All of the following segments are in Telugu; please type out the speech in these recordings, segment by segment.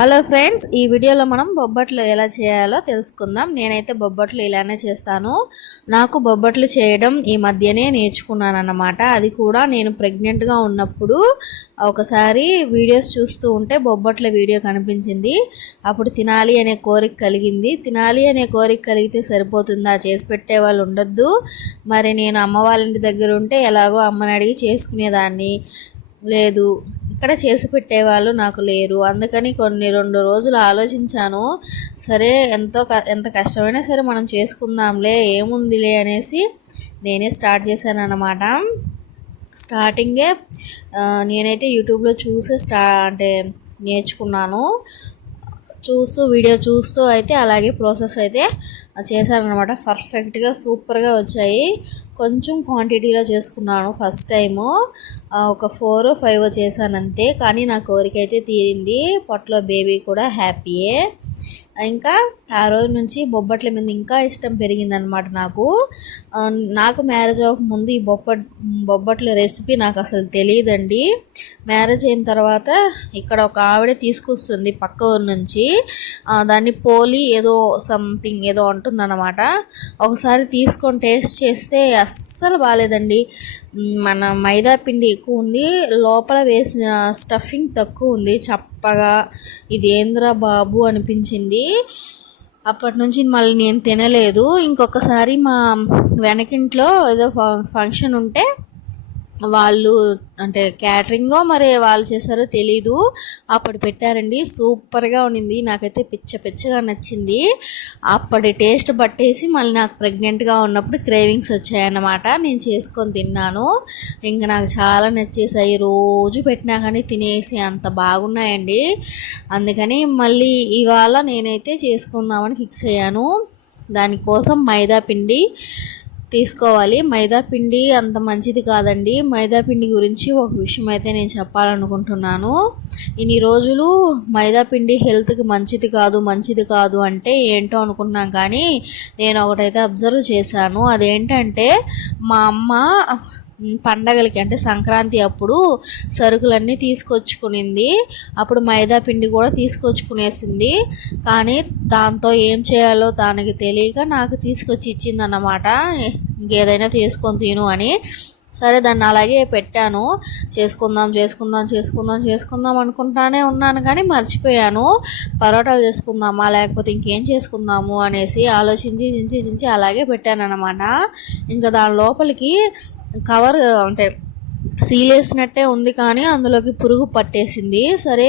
హలో ఫ్రెండ్స్ ఈ వీడియోలో మనం బొబ్బట్లు ఎలా చేయాలో తెలుసుకుందాం. నేనైతే బొబ్బట్లు ఇలానే చేస్తాను. నాకు బొబ్బట్లు చేయడం ఈ మధ్యనే నేర్చుకున్నాను అన్నమాట అది కూడా నేను ప్రెగ్నెంట్గా ఉన్నప్పుడు ఒకసారి వీడియోస్ చూస్తూ ఉంటే బొబ్బట్ల వీడియో కనిపించింది. అప్పుడు తినాలి అనే కోరిక కలిగింది. తినాలి అనే కోరిక కలిగితే సరిపోతుందా? చేసి పెట్టే వాళ్ళు ఉండొద్దు. మరి నేను అమ్మ వాళ్ళ ఇంటి దగ్గర ఉంటే ఎలాగో అమ్మని అడిగి చేసుకునేదాన్ని. లేదు. ఎక్కడ చేసి పెట్టేవాళ్ళు నాకు లేరు. అందుకని కొన్ని రెండు రోజులు ఆలోచించాను. సరే ఎంతో క- ఎంత కష్టమైనా సరే మనం చేసుకుందాంలే ఏముందిలే అనేసి నేనే స్టార్ట్ చేశాను అన్నమాట స్టార్టింగే నేనైతే యూట్యూబ్లో చూసే స్టా అంటే నేర్చుకున్నాను. చూస్తూ వీడియో చూస్తూ అయితే అలాగే ప్రాసెస్ అయితే చేశాను అనమాట పర్ఫెక్ట్గా సూపర్గా వచ్చాయి. కొంచెం క్వాంటిటీలో చేసుకున్నాను ఫస్ట్ టైము. ఒక ఫోర్ ఫైవ్ చేశాను అంతే. కానీ నా కోరిక అయితే తీరింది. పొట్టలో బేబీ కూడా హ్యాపీయే. ఇంకా ఆ రోజు నుంచి బొబ్బట్ల మీద ఇంకా ఇష్టం పెరిగిందనమాట నాకు. నాకు మ్యారేజ్ అవ్వకముందు ఈ బొబ్బట్ బొబ్బట్ల రెసిపీ నాకు అసలు తెలియదండి. మ్యారేజ్ అయిన తర్వాత ఇక్కడ ఒక ఆవిడ తీసుకొస్తుంది పక్క ఊరు నుంచి. దాన్ని పోలి ఏదో సంథింగ్ ఏదో ఉంటుందన్నమాట ఒకసారి తీసుకొని టేస్ట్ చేస్తే అస్సలు బాగాలేదండి మన మైదా పిండి ఎక్కువ ఉంది లోపల వేసిన స్టఫింగ్ తక్కువ ఉంది. చప్పగా ఇది ఏంద్రా బాబు అనిపించింది. అప్పటి నుంచి మళ్ళీ నేను తినలేదు. ఇంకొకసారి మా వెనకింట్లో ఏదో ఫ- ఫంక్షన్ ఉంటే వాళ్ళు అంటే క్యాటరింగో మరి వాళ్ళు చేశారో తెలీదు. అప్పుడు పెట్టారండి. సూపర్గా ఉన్నింది. నాకైతే పిచ్చ పిచ్చగా నచ్చింది. అప్పటి టేస్ట్ పట్టేసి మళ్ళీ నాకు ప్రెగ్నెంట్గా ఉన్నప్పుడు క్రేవింగ్స్ వచ్చాయన్నమాట. నేను చేసుకొని తిన్నాను. ఇంకా నాకు చాలా నచ్చేసాయి. రోజు పెట్టినా కానీ తినేసి అంత బాగున్నాయండి. అందుకని మళ్ళీ ఇవాళ నేనైతే చేసుకుందామని ఫిక్స్ అయ్యాను. దానికోసం మైదా పిండి తీసుకోవాలి. మైదాపిండి అంత మంచిది కాదండి. మైదాపిండి గురించి ఒక విషయం అయితే నేను చెప్పాలనుకుంటున్నాను. ఇన్ని రోజులు మైదాపిండి హెల్త్కి మంచిది కాదు మంచిది కాదు అంటే ఏంటో అనుకున్నాం కానీ నేను ఒకటైతే అబ్జర్వ్ చేశాను. అదేంటంటే మా అమ్మ పండగలకి అంటే సంక్రాంతి అప్పుడు సరుకులన్నీ తీసుకొచ్చుకునింది. అప్పుడు మైదా పిండి కూడా తీసుకొచ్చుకునేసింది. కానీ దాంతో ఏం చేయాలో దానికి తెలియక నాకు తీసుకొచ్చి ఇచ్చిందన్నమాట. ఇంకేదైనా తీసుకొని తిను అని. సరే దాన్ని అలాగే పెట్టాను. చేసుకుందాం చేసుకుందాం చేసుకుందాం చేసుకుందాం అనుకుంటానే ఉన్నాను కానీ మర్చిపోయాను. పరోటాలు చేసుకుందామా లేకపోతే ఇంకేం చేసుకుందాము అనేసి ఆలోచించి చించి చించి అలాగే పెట్టాను అనమాట ఇంకా దాని లోపలికి కవర్ అంటే సీల్ వేసినట్టే ఉంది కానీ అందులోకి పురుగు పట్టేసింది. సరే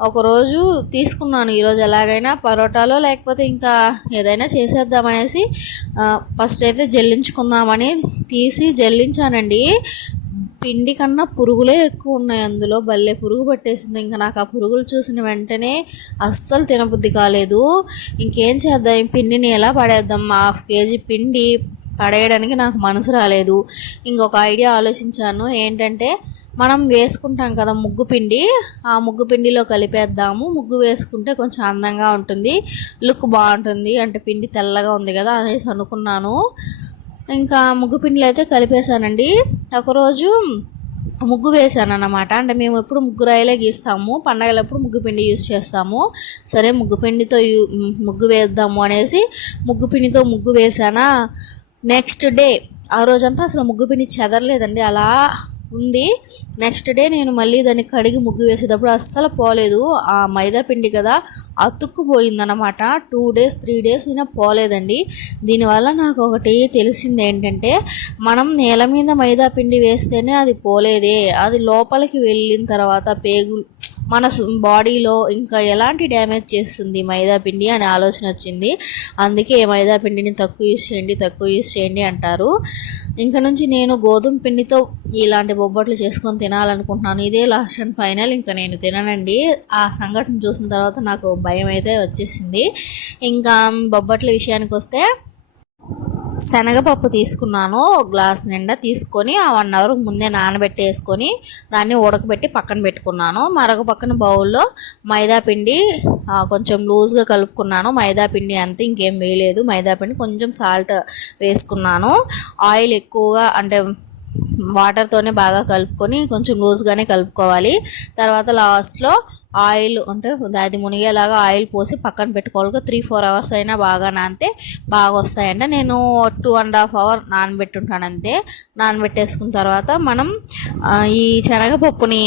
ఒకరోజు తీసుకున్నాను. ఈరోజు ఎలాగైనా పరోటాలో లేకపోతే ఇంకా ఏదైనా చేసేద్దామనేసి ఫస్ట్ అయితే జల్లించుకుందామని తీసి జల్లించానండి. పిండి కన్నా పురుగులే ఎక్కువ ఉన్నాయి అందులో. భలే పురుగు పట్టేసింది. ఇంకా నాకు ఆ పురుగులు చూసిన వెంటనే అస్సలు తినబుద్ధి కాలేదు. ఇంకేం చేద్దాం? ఈ పిండిని ఎలా పడేద్దాం? హాఫ్ కేజీ పిండి పడేయడానికి నాకు మనసు రాలేదు. ఇంకొక ఐడియా ఆలోచించాను. ఏంటంటే మనం వేసుకుంటాం కదా ముగ్గు పిండి ఆ ముగ్గు పిండిలో కలిపేద్దాము. ముగ్గు వేసుకుంటే కొంచెం అందంగా ఉంటుంది. లుక్ బాగుంటుంది. అంటే పిండి తెల్లగా ఉంది కదా అనేసి అనుకున్నాను. ఇంకా ముగ్గు పిండిలో అయితే కలిపేశానండి. ఒకరోజు ముగ్గు వేసాను అన్నమాట అంటే మేము ఎప్పుడు ముగ్గు రాయలే గీస్తాము. పండగలప్పుడు ముగ్గు పిండి యూస్ చేస్తాము. సరే ముగ్గు పిండితో యూ ముగ్గు వేద్దాము అనేసి ముగ్గు పిండితో ముగ్గు వేసానా నెక్స్ట్ డే ఆ రోజంతా అసలు ముగ్గు పిండి చెదరలేదండి. అలా ఉంది. నెక్స్ట్ డే నేను మళ్ళీ దాన్ని కడిగి ముగ్గు వేసేటప్పుడు అస్సలు పోలేదు. ఆ మైదా పిండి కదా అతుక్కుపోయిందనమాట టూ డేస్ త్రీ డేస్ అయినా పోలేదండి. దీనివల్ల నాకు ఒకటి తెలిసింది ఏంటంటే మనం నేల మీద మైదా పిండి వేస్తేనే అది పోలేదే. అది లోపలికి వెళ్ళిన తర్వాత పేగు మన బాడీలో ఇంకా ఎలాంటి డ్యామేజ్ చేస్తుంది మైదా పిండి అనే ఆలోచన వచ్చింది. అందుకే మైదా పిండిని తక్కువ యూస్ చేయండి తక్కువ యూస్ చేయండి అంటారు. ఇంక నుంచి నేను గోధుమ పిండితో ఇలాంటి బొబ్బట్లు చేసుకొని తినాలనుకుంటున్నాను. ఇదే లాస్ట్ అండ్ ఫైనల్ ఇంకా నేను తిననండి. ఆ సంఘటన చూసిన తర్వాత నాకు భయం అయితే వచ్చేసింది. ఇంకా బొబ్బట్ల విషయానికి వస్తే శనగపప్పు తీసుకున్నాను. ఒక గ్లాస్ నిండా తీసుకొని ఆ వన్ అవర్ ముందే నానబెట్టేసుకొని దాన్ని ఉడకబెట్టి పక్కన పెట్టుకున్నాను. మరొక పక్కన బౌల్లో మైదా పిండి కొంచెం లూజ్గా కలుపుకున్నాను. మైదా పిండి అంతే ఇంకేం వేయలేదు. మైదా పిండి కొంచెం సాల్ట్ వేసుకున్నాను. ఆయిల్ ఎక్కువగా అంటే వాటర్తోనే బాగా కలుపుకొని కొంచెం లూజ్గానే కలుపుకోవాలి. తర్వాత లాస్ట్లో ఆయిల్ అంటే అది మునిగేలాగా ఆయిల్ పోసి పక్కన పెట్టుకోవాలి. త్రీ ఫోర్ అవర్స్ అయినా బాగా నానితే బాగా వస్తాయంట. నేను టూ అండ్ హాఫ్ అవర్ నానబెట్టుంటాను అంతే. నానబెట్టేసుకున్న తర్వాత మనం ఈ శనగపప్పుని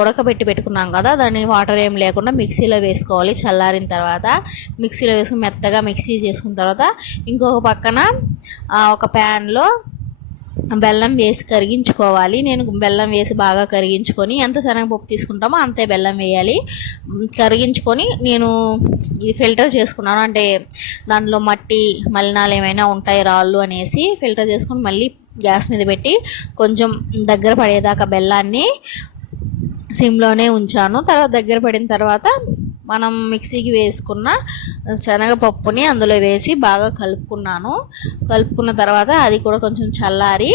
ఉడకబెట్టి పెట్టుకున్నాం కదా దాన్ని వాటర్ ఏం లేకుండా మిక్సీలో వేసుకోవాలి చల్లారిన తర్వాత. మిక్సీలో వేసుకుని మెత్తగా మిక్సీ చేసుకున్న తర్వాత ఇంకొక పక్కన ఒక ప్యాన్లో బెల్లం వేసి కరిగించుకోవాలి. నేను బెల్లం వేసి బాగా కరిగించుకొని ఎంత శనగపప్పు తీసుకుంటామో అంతే బెల్లం వేయాలి. కరిగించుకొని నేను ఇది ఫిల్టర్ చేసుకున్నాను. అంటే దాంట్లో మట్టి మలినాలు ఏమైనా ఉంటాయి రాళ్ళు అనేసి ఫిల్టర్ చేసుకొని మళ్ళీ గ్యాస్ మీద పెట్టి కొంచెం దగ్గర పడేదాకా బెల్లాన్ని సిమ్లోనే ఉంచాను. తర్వాత దగ్గర పడిన తర్వాత మనం మిక్సీకి వేసుకున్న శనగపప్పుని అందులో వేసి బాగా కలుపుకున్నాను. కలుపుకున్న తర్వాత అది కూడా కొంచెం చల్లారి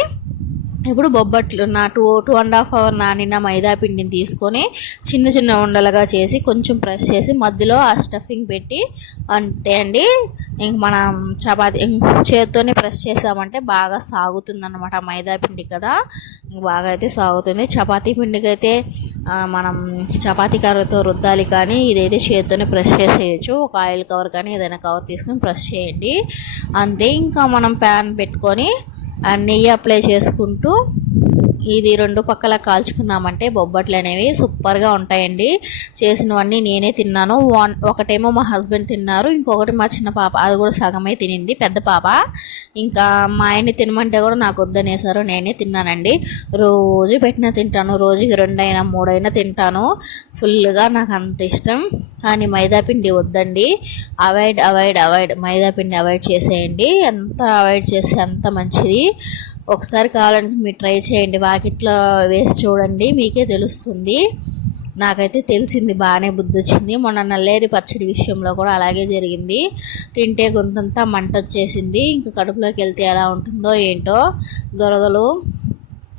ఇప్పుడు బొబ్బట్లు నా two two and half hour నానిన మైదా పిండిని తీసుకొని చిన్న చిన్న ఉండలుగా చేసి కొంచెం ప్రెస్ చేసి మధ్యలో ఆ స్టఫింగ్ పెట్టి అంతే అండి. ఇంక మనం చపాతి చేత్తోనే ప్రెస్ చేసామంటే బాగా సాగుతుంది అనమాట మైదా పిండి కదా. ఇంక బాగా అయితే సాగుతుంది. చపాతీ పిండికి అయితే మనం చపాతీ కర్రతో రుద్దాలి కానీ ఇదైతే చేత్తోనే ప్రెస్ చేసేయచ్చు. ఒక ఆయిల్ కవర్ కానీ ఏదైనా కవర్ తీసుకొని ప్రెస్ చేయండి. అంతే ఇంకా మనం ప్యాన్ పెట్టుకొని నెయ్యి అప్లై చేసుకుంటూ ఇది రెండు పక్కల కాల్చుకున్నామంటే బొబ్బట్లు అనేవి సూపర్గా ఉంటాయండి. చేసినవన్నీ నేనే తిన్నాను. వన్ ఒకటేమో మా హస్బెండ్ తిన్నారు. ఇంకొకటి మా చిన్న పాప అది కూడా సగమే తినింది. పెద్ద పాప. ఇంకా మా ఆయన్ని తినమంటే కూడా నాకు వద్దనేసారు. నేనే తిన్నానండి. రోజు పెట్టినా తింటాను. రోజుకి రెండైనా మూడైనా తింటాను. ఫుల్గా నాకు అంత ఇష్టం. కానీ మైదాపిండి వద్దండి. Avoid avoid avoid. మైదాపిండి అవాయిడ్ చేసేయండి. ఎంత అవాయిడ్ చేస్తే అంత మంచిది. ఒకసారి కావాలంటే మీరు ట్రై చేయండి. వాకిట్లో వేసి చూడండి మీకే తెలుస్తుంది. నాకైతే తెలిసింది బాగానే బుద్ధి వచ్చింది. మొన్న నల్లేరి పచ్చడి విషయంలో కూడా అలాగే జరిగింది. తింటే గొంతంతా మంట వచ్చేసింది. ఇంకా కడుపులోకి వెళ్తే ఎలా ఉంటుందో ఏంటో దొరదలు.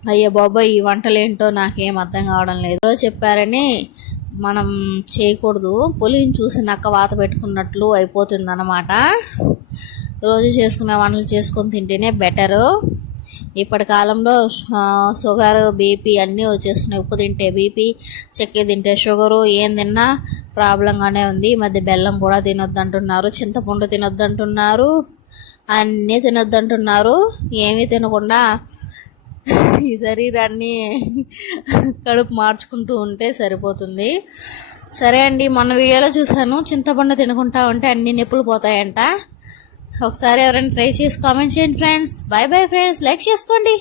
అయ్యో బాబాయ్ ఈ వంటలు ఏంటో నాకేం అర్థం కావడం లేదు. ఎవరో చెప్పారని మనం చేయకూడదు. పులిని చూసి నక్క వాత పెట్టుకున్నట్లు అయిపోతుంది అన్నమాట రోజు చేసుకునే వంటలు చేసుకొని తింటేనే బెటరు. ఇప్పటి కాలంలో షుగర్ బీపీ అన్నీ వచ్చేస్తున్నాయి. ఉప్పు తింటే బీపీ చక్కెర తింటే షుగరు ఏం తిన్నా ప్రాబ్లంగానే ఉంది. ఈ మధ్య బెల్లం కూడా తినొద్దంటున్నారు చింతపండు తినొద్దంటున్నారు అన్నీ తినొద్దంటున్నారు. ఏమీ తినకుండా ఈ శరీరాన్ని కడుపు మార్చుకుంటూ ఉంటే సరిపోతుంది. సరే అండి మొన్న వీడియోలో చూశాను చింతపండు తినకుండా ఉంటే అన్ని నొప్పులు పోతాయంట. ఒకసారి ఎవరైనా ట్రై చేసి కామెంట్ చేయండి friends. Bye bye friends. Like చేసుకోండి.